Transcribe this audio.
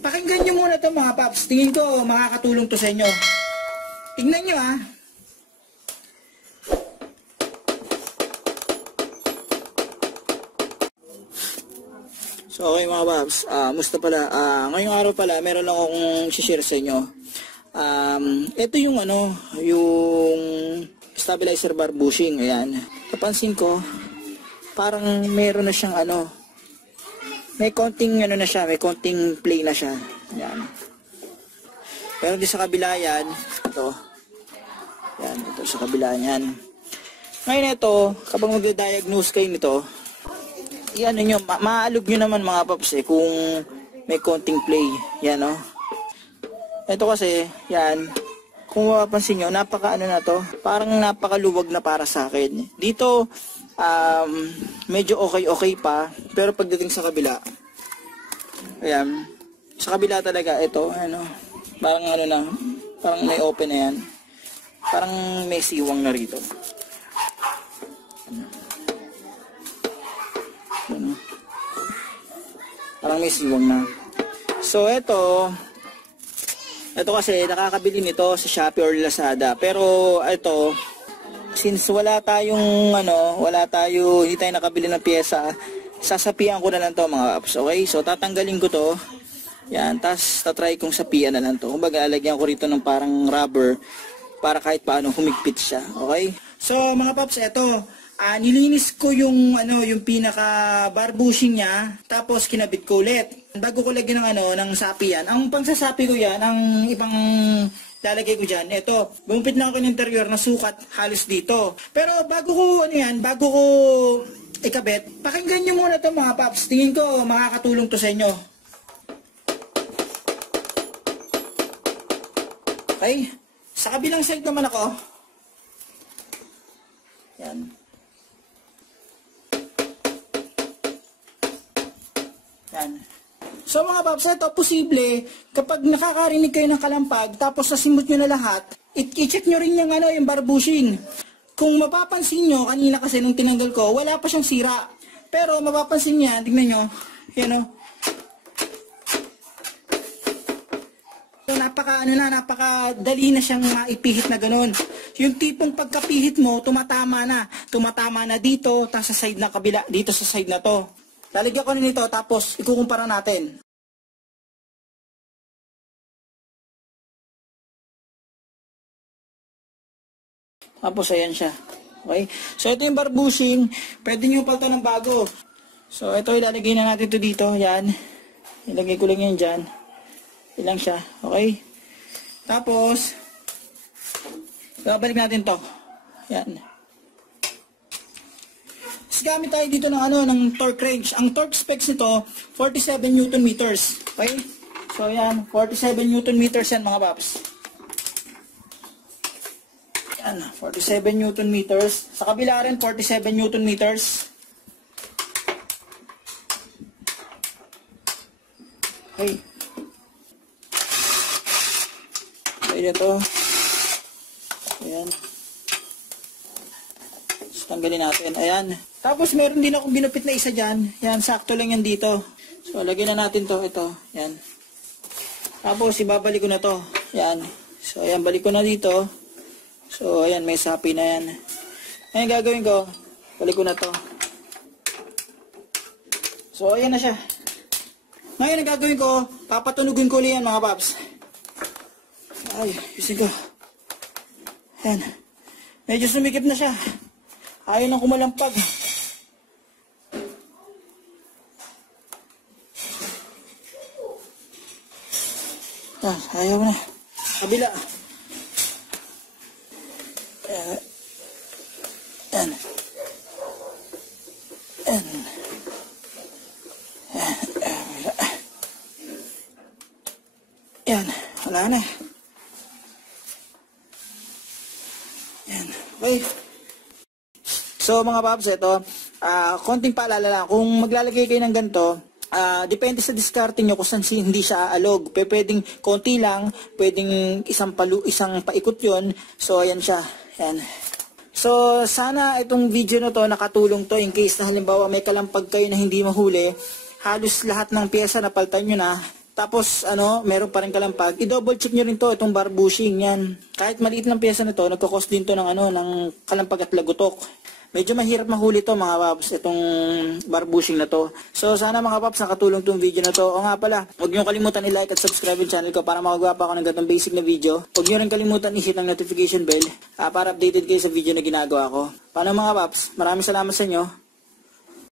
Pakinggan nyo muna ito mga paps. Tingin ko makakatulong to sa inyo. Tingnan nyo ha. So okay mga paps, musta pala, ngayong araw pala meron lang akong share sa inyo. Ito yung yung stabilizer bar bushing, ayan. Napansin ko, parang meron na siyang may konting na siya, may konting play na siya. Ayan. Pero di sa kabila yan, ito. Ayan, ito sa kabila yan. Ngayon ito, kapag magda-diagnose kayo nito, maalog nyo naman mga paps kung may konting play. Yan Ito kasi, yan, kung mapapansin nyo, napaka na to, parang napakaluwag na para sa akin. Dito, medyo okay pa, pero pagdating sa kabila, ayan, sa kabila talaga, ito, parang parang may open na yan, parang may siwang na rito. Parang may siwang na. So, ito kasi, nakakabili nito sa Shopee or Lazada, pero ito, since hindi tayo nakabili ng pyesa, sasapian ko na lang to mga paps, okay? So, tatanggalin ko to, yan, tas tatry kong sapian na lang to. Kumbaga, alagyan ko rito ng parang rubber, para kahit paano humigpit siya, okay? So, mga paps, ito, nilinis ko yung pinaka bar bushing niya, tapos kinabit ko ulit. Bago ko lagyan ng sapi yan. Ang pangsasapi ko yan, ang ibang lalagay ko dyan, ito, bumupit na ako ng interior na sukat halos dito. Pero bago ko ikabit, pakinggan nyo muna ito mga paps. Tingin ko makakatulong to sa inyo. Okay? Sa kabilang side naman ako. Yan. Yan. So mga paps, ito posible kapag nakakarinig kayo ng kalampag tapos nasimot nyo na lahat, i-check nyo rin yung bar bushing. Kung mapapansin nyo, kanina kasi nung tinanggal ko, wala pa siyang sira. Pero mapapansin niya, tingnan nyo, So, napakadali na siyang maipihit na ganun. Yung tipong pagkapihit mo, tumatama na dito, tapos sa side na kabila, dito sa side na to. Lalagyan ko na nito, tapos ikukumpara natin. Tapos ayan siya. Okay? So ito yung bar bushing, pwede nyo palitan ng bago. So ito ilalagay na natin ito dito, yan. Ilagay ko lang yan dyan. Ilang siya, okay? Tapos, babalik natin to. Yan. Gamit tayo dito ng torque range. Ang torque specs nito 47 Newton meters. Okay? So yan, 47 Newton meters yan mga paps. Yan, 47 Newton meters. Sa kabila rin 47 Newton meters. Okay. So ito. Ayan. So, tanggalin natin. Ayan. Tapos meron din akong binupit na isa dyan. Yan, sakto lang yan dito. So, lagyan na natin to. Ito. Yan. Tapos, ibabalik ko na to. Yan. So, ayan, balik ko na dito. So, ayan, may sapi na yan. Ayan, gagawin ko. Balik ko na to. So, ayan na siya. Ngayon, ang gagawin ko, papatunugin ko ulit yan, mga paps. Ay, yusin ko. Ayan. Medyo sumikip na siya. Ayaw nang kumalampag. Ayaw na. Kabila. Yan. Yan. Yan. Wala na. Yan. Okay. So mga paps, ito, konting paalala lang. Kung maglalagay kayo ng ganito, depende sa diskarte nyo kung saan hindi siya aalog. Pwedeng konti lang, pwedeng isang paikot yon. So ayan siya. Yan. So sana itong video na to nakatulong to in case na halimbawa may kalampag kayo na hindi mahuli. Halos lahat ng pyesa napalitan nyo na. tapos meron pa rin kalampag, i-double check nyo rin to, itong bar bushing yan. Kahit maliit lang pyesa na to, nagko-cost din to ng kalampag at lagutok. Medyo mahirap mahuli to mga paps, itong bar bushing na to. So sana mga paps nakatulong tong video na to. O nga pala, huwag nyo kalimutan i-like at subscribe yung channel ko para makagawa pa ako ng ganitong basic na video. Huwag nyo rin kalimutan i-hit ang notification bell para updated kayo sa video na ginagawa ko. Paano mga paps, maraming salamat sa inyo.